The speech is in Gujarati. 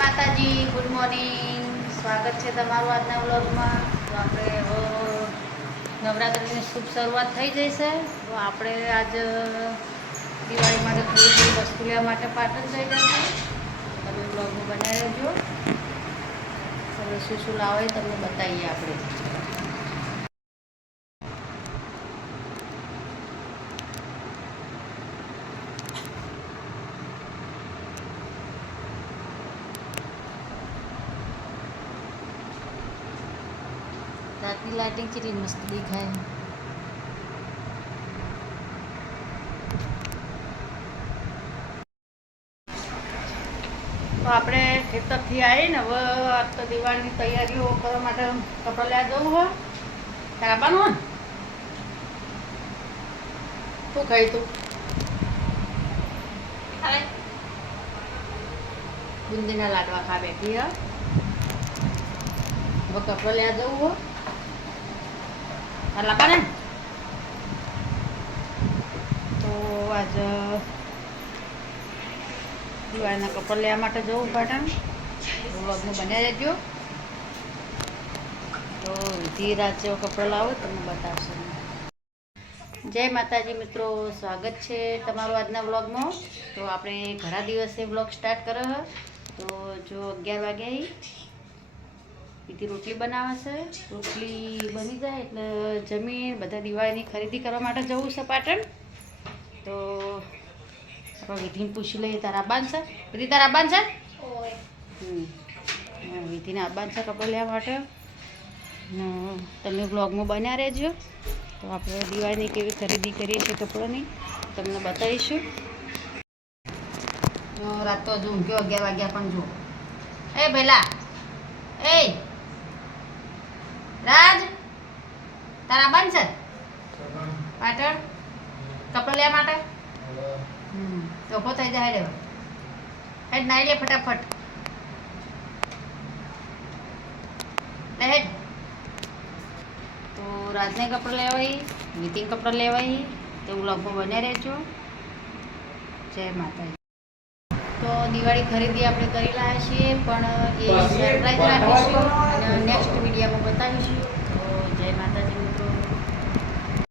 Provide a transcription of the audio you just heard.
માતાજી, ગુડ મોર્નિંગ. સ્વાગત છે તમારું આજના વ્લોગમાં. તો આપણે નવરાત્રિની શુભ શરૂઆત થઈ જશે. તો આપણે આજ દિવાળી માટે થોડી થોડી વસ્તુ લેવા માટે પાટણ જઈ જશે. તમે વ્લોગમાં બનાવી રહેજો. હવે શું લાવો એ તમને બતાવીએ આપણે. રાતની લાઇટિંગ કેટલી મસ્ત દેખાય. તો આપણે ખેતરથી આવીને હવે આજ તો દિવાળીની તૈયારીઓ કરવા માટે કપડાં લેવા જવું હોય ત્યારે આવવાનું હોય. શું ખાઈ તું? બુંદીના લાડવા ખા બેઠી હવે કપડાં લેવા જવું હોય લાપા ને. તો આજ દિવાળીના કપડાં લેવા માટે જવું પાટણ. વ્લોગમાં બન્યા રહેજો. તો ધીરાજ જેવો કપડાં લાવો તમને બતાવશે. જય માતાજી મિત્રો, સ્વાગત છે તમારું આજના વ્લોગમાં. તો આપણે ઘણા દિવસે વ્લોગ સ્ટાર્ટ કર્યો. તો જો 11 વાગ્યા બીજી રોટલી બનાવે છે. રોટલી બની જાય એટલે જમીન બધા દિવાળીની ખરીદી કરવા માટે જવું છે પાટણ. તો આપણે વિધિને પૂછી લઈએ તારા આબાન છે. વિધિ તારા આબાન છે? વિધિને આબાન છે કપડાં લેવા માટે. તમે બ્લોગમાં બન્યા રહેજો. તો આપણે દિવાળીની કેવી ખરીદી કરીએ છીએ કપડાંની તમને બતાવીશું. રાત તો હજુ ઊંઘ્યો 11 વાગ્યા પણ જો. એ ભેલા એ રાજ તારા બંધ છે પાટણ કપડાં લેવા માટે. તો ઊભો થઈ જાય. હેડ હેડ નાઈ લે ફટાફટ. લે હેડ. તો રાજને કપડાં લેવાય, નીતિન કપડાં લેવાય. તો વ્લોગમાં બન્યા રહેજો. જય માતાજી. તો દિવાળી ખરીદી આપણે કરી લાવ્યા છીએ પણ એ સરપ્રાઈઝ રાખીશું અને નેક્સ્ટ વિડીયોમાં બતાવીશું. તો જય માતાજી.